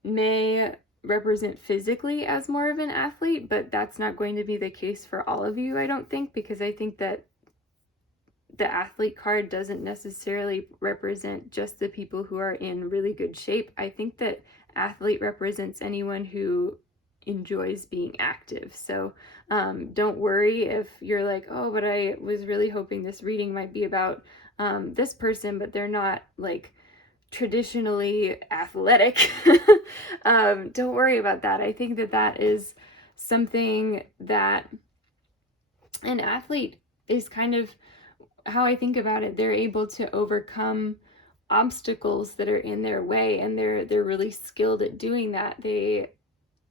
may represent physically as more of an athlete, but that's not going to be the case for all of you, I don't think, because I think that the athlete card doesn't necessarily represent just the people who are in really good shape. I think that athlete represents anyone who enjoys being active. So don't worry if you're like, oh, but I was really hoping this reading might be about this person, but they're not like traditionally athletic. Don't worry about that. I think that that is something that an athlete is kind of how I think about it. They're able to overcome obstacles that are in their way, and they're really skilled at doing that. They're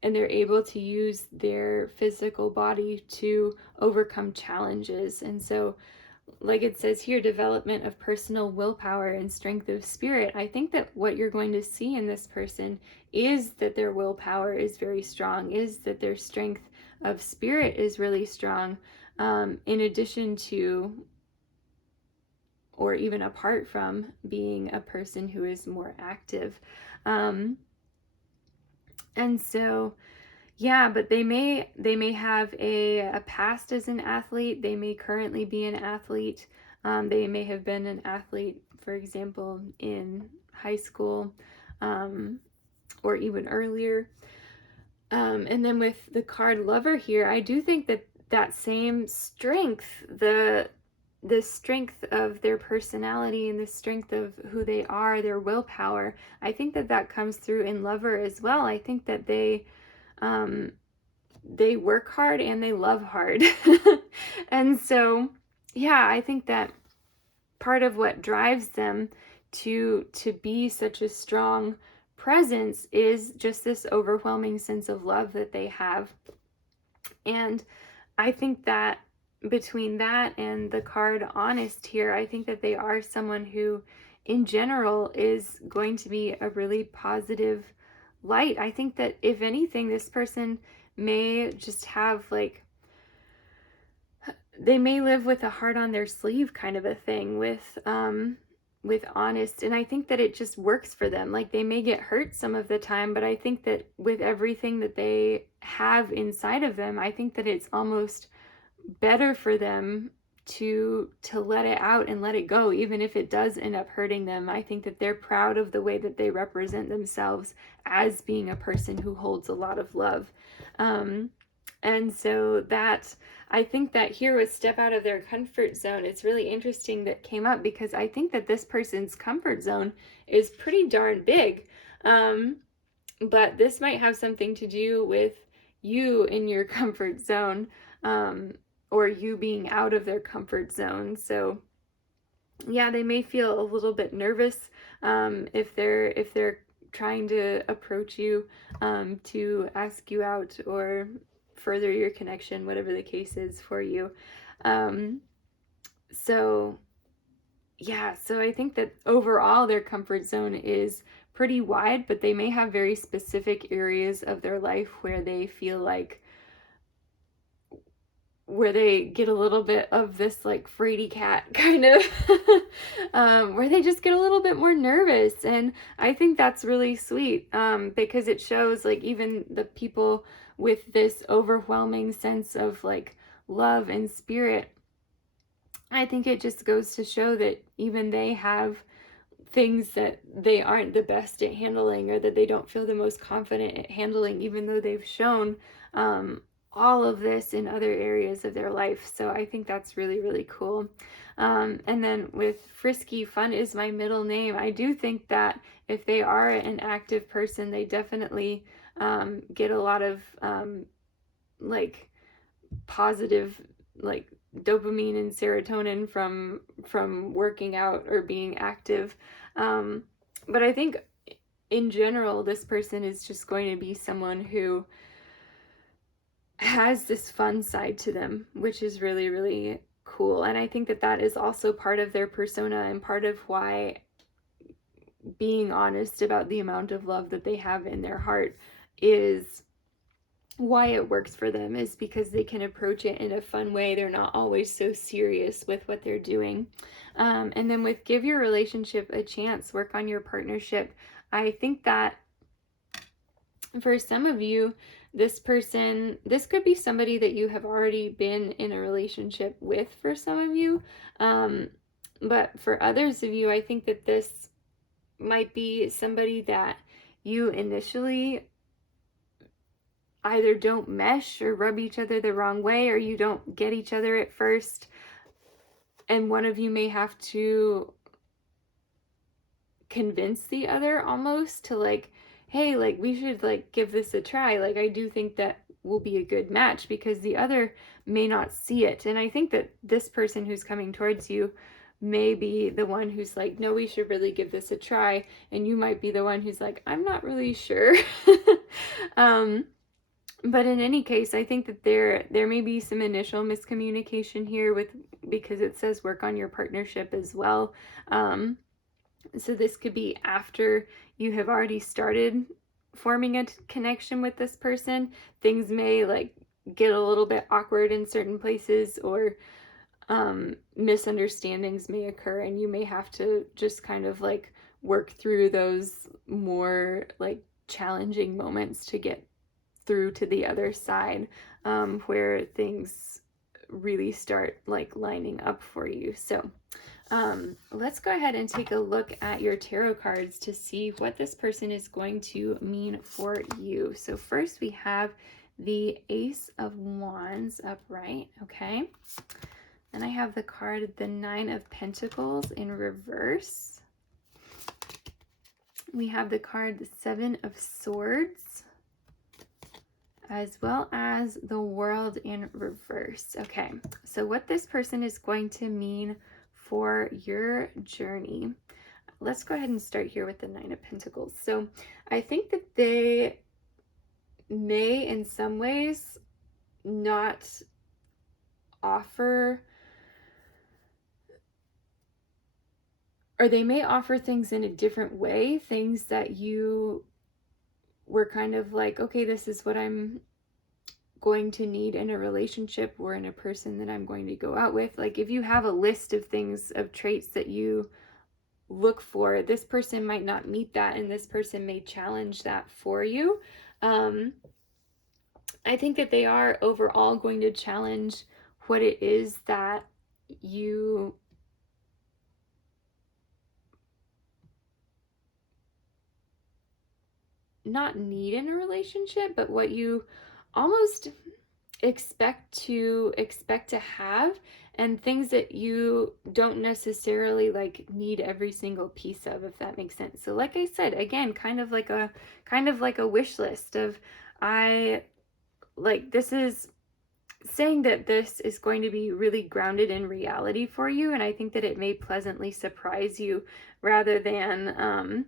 able to use their physical body to overcome challenges. And so, like it says here, development of personal willpower and strength of spirit. I think that what you're going to see in this person is that their willpower is very strong, is that their strength of spirit is really strong, in addition to or even apart from being a person who is more active. Um, and so, yeah, but they may have a past as an athlete. They may currently be an athlete. They may have been an athlete, for example, in high school, or even earlier. And then with the card Lover here, I do think that that same strength, the strength of their personality and the strength of who they are, their willpower, I think that that comes through in Lover as well. I think that um, they work hard and they love hard. And so, yeah, I think that part of what drives them to be such a strong presence is just this overwhelming sense of love that they have. And I think that between that and the card Honest here, I think that they are someone who in general is going to be a really positive light. I think that if anything, this person may just have like, they may live with a heart on their sleeve kind of a thing with Honest. And I think that it just works for them. Like, they may get hurt some of the time, but I think that with everything that they have inside of them, I think that it's almost better for them to let it out and let it go, even if it does end up hurting them. I think that they're proud of the way that they represent themselves as being a person who holds a lot of love. And so that, I think that here with step out of their comfort zone, it's really interesting that came up, because I think that this person's comfort zone is pretty darn big. But this might have something to do with you in your comfort zone, or you being out of their comfort zone. So yeah, they may feel a little bit nervous if they're trying to approach you to ask you out or further your connection, whatever the case is for you. So yeah, so I think that overall their comfort zone is pretty wide, but they may have very specific areas of their life where they feel like, where they get a little bit of this like fraidy cat kind of where they just get a little bit more nervous. And I think that's really sweet, because it shows like even the people with this overwhelming sense of like love and spirit, I think it just goes to show that even they have things that they aren't the best at handling, or that they don't feel the most confident at handling, even though they've shown all of this in other areas of their life. So I think that's really, really cool. And then with Frisky, fun is my middle name. I do think that if they are an active person, they definitely get a lot of like positive, like dopamine and serotonin from working out or being active. But I think in general, this person is just going to be someone who has this fun side to them, which is really, really cool. And I think that that is also part of their persona, and part of why being honest about the amount of love that they have in their heart is why it works for them, is because they can approach it in a fun way. They're not always so serious with what they're doing. And then with give your relationship a chance, work on your partnership, I think that for some of you, this could be somebody that you have already been in a relationship with for some of you. But for others of you, I think that this might be somebody that you initially either don't mesh or rub each other the wrong way, or you don't get each other at first. And one of you may have to convince the other almost to like, hey, like we should like give this a try. Like I do think that will be a good match, because the other may not see it. And I think that this person who's coming towards you may be the one who's like, no, we should really give this a try. And you might be the one who's like, I'm not really sure. But in any case, I think that there may be some initial miscommunication here because it says work on your partnership as well. So this could be after you have already started forming a connection with this person. Things may like get a little bit awkward in certain places, or misunderstandings may occur, and you may have to just kind of like work through those more like challenging moments to get through to the other side, where things really start like lining up for you. So let's go ahead and take a look at your tarot cards to see what this person is going to mean for you. So first we have the Ace of Wands upright, okay? Then I have the card, the Nine of Pentacles in reverse. We have the card, the Seven of Swords, as well as the World in reverse. Okay, so what this person is going to mean for your journey. Let's go ahead and start here with the Nine of Pentacles. So I think that they may in some ways not offer, or they may offer things in a different way, things that you were kind of like, okay, this is what I'm going to need in a relationship or in a person that I'm going to go out with. Like if you have a list of things, of traits that you look for, this person might not meet that, and this person may challenge that for you. I think that they are overall going to challenge what it is that you not need in a relationship, but what you almost expect to have, and things that you don't necessarily like need every single piece of, if that makes sense. So like I said, again, kind of like a wish list of, I like, this is saying that this is going to be really grounded in reality for you, and I think that it may pleasantly surprise you rather than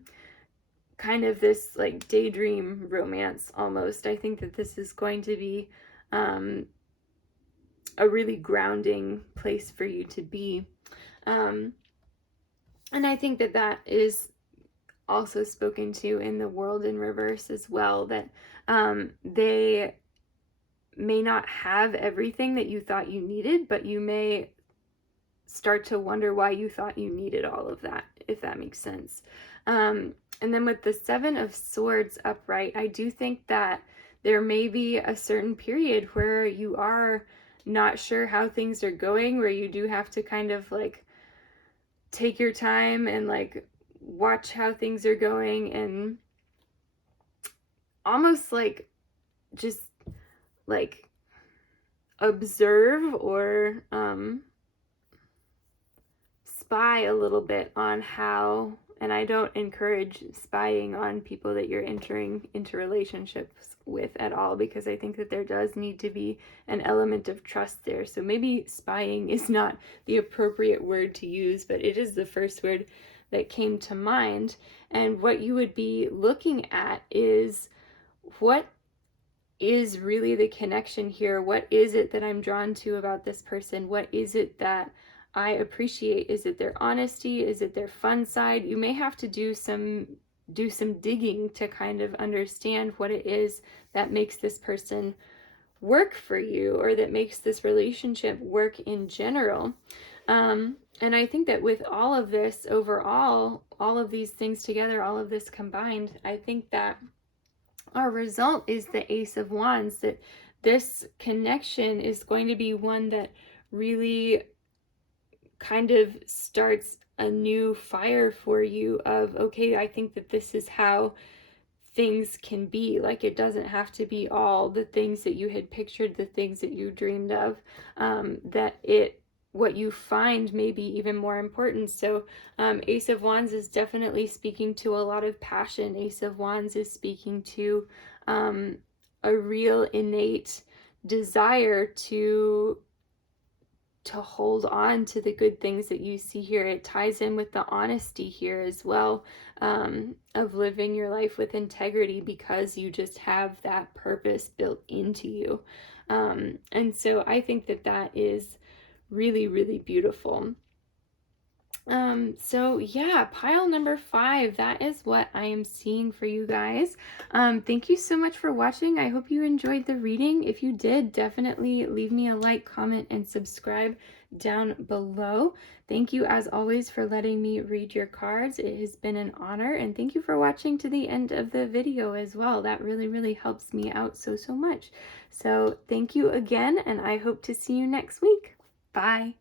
kind of this like daydream romance almost. I think that this is going to be a really grounding place for you to be. And I think that that is also spoken to in the World in reverse as well, that they may not have everything that you thought you needed, but you may start to wonder why you thought you needed all of that, if that makes sense. And then with the Seven of Swords upright, I do think that there may be a certain period where you are not sure how things are going, where you do have to kind of like take your time and like watch how things are going, and almost like just like observe or spy a little bit on how, and I don't encourage spying on people that you're entering into relationships with at all, because I think that there does need to be an element of trust there. So maybe spying is not the appropriate word to use, but it is the first word that came to mind. And what you would be looking at is, what is really the connection here? What is it that I'm drawn to about this person? What is it that I appreciate? Is it their honesty? Is it their fun side? You may have to do some digging to kind of understand what it is that makes this person work for you, or that makes this relationship work in general. And I think that with all of this overall, all of these things together, all of this combined, I think that our result is the Ace of Wands, that this connection is going to be one that really kind of starts a new fire for you of, okay, I think that this is how things can be. Like, it doesn't have to be all the things that you had pictured, the things that you dreamed of, what you find may be even more important. So Ace of Wands is definitely speaking to a lot of passion. Ace of Wands is speaking to a real innate desire to hold on to the good things that you see here. It ties in with the honesty here as well, of living your life with integrity, because you just have that purpose built into you. And so I think that that is really, really beautiful. So yeah, pile number 5, that is what I am seeing for you guys. Thank you so much for watching. I hope you enjoyed the reading. If you did, definitely leave me a like, comment, and subscribe down below. Thank you as always for letting me read your cards. It has been an honor, and thank you for watching to the end of the video as well. That really helps me out so much. So thank you again, and I hope to see you next week. Bye.